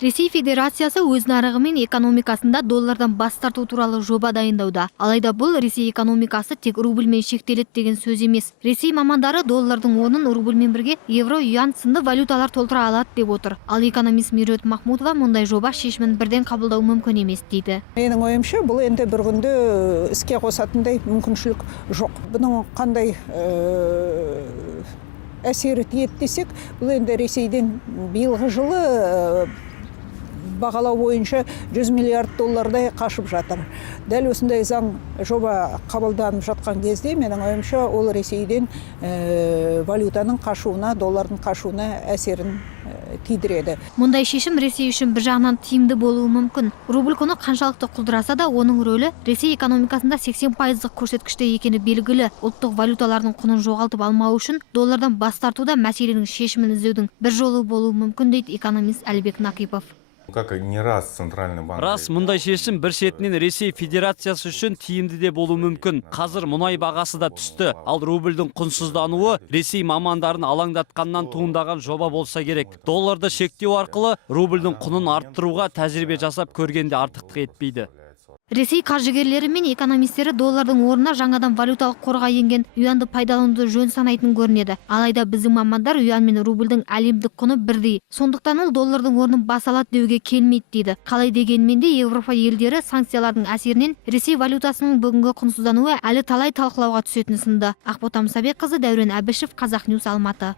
Ресей Федерациясы өз нарығы мен экономикасында доллардан бас тарту туралы жоба дайындауда. Алайда бұл Ресей экономикасы тек рубльмен шектеледі деген сөз емес. Ресей мамандары доллардың орнын рубльмен бірге евро, юан сынды валюталар толтыра алады деп отыр. Ал экономист Меруерт Махмутова мұндай жоба шешімін бірден қабылдау мүмкін емес дейді. Менің ойымша, бұл енді бір күнде іске қосатындай мүмкіншілік жоқ. Бұның қандай әсері тиеді десек, бұл енді Ресейден биылғы жылы бағалау бойынша 100 миллиард доллардай қашып жатыр. Дәл осындай заң жоба қабылданып жатқан кезде, менің ойымша, ол Ресейден валютаның қашуына, доллардың қашуына әсерін тидіреді. Мұндай шешім Ресей үшін бір жағынан тиімді болуы мүмкін. Рубль құны қаншалықты құлдыраса да, оның рөлі Ресей экономикасында 80% көрсеткіште екені белгілі. Ұлттық валюталардың құнын жоғалтып алмау үшін доллардан бас тартуда мәселенің шешімін іздеудің бір жолы болуы мүмкін дейді экономист Әлбек Нақипов. Рас, мұндай шешім бір шетінен Ресей Федерациясы үшін тиімді де болуы мүмкін. Қазір мұнай бағасы да түсті, ал рубльдің құнсыздануы Ресей мамандарын алаңдатқаннан туындаған жоба болса керек. Долларды шектеу арқылы рубльдің құнын арттыруға тәжірибе жасап көргенде артықтық етпейді. Ресей қаржыгерлері мен экономистері доллардың орнына жаңадан валюталық қорға енген юанды пайдалануды жөн санайтын көрінеді. Алайда біздің мамандар юан мен рубльдің әлемдік құны бірдей. Сондықтан ол доллардың орнын баса алады деуге келмейді дейді. Қалай дегенмен де Еуропа елдері санкциялардың әсерінен Ресей валютасының бүгінгі құнсыздануы әлі талай талқылауға түсетін сынды. Ақбота Мұсабекқызы, Дәурен Әбішев, Қазақньюс, Алматы.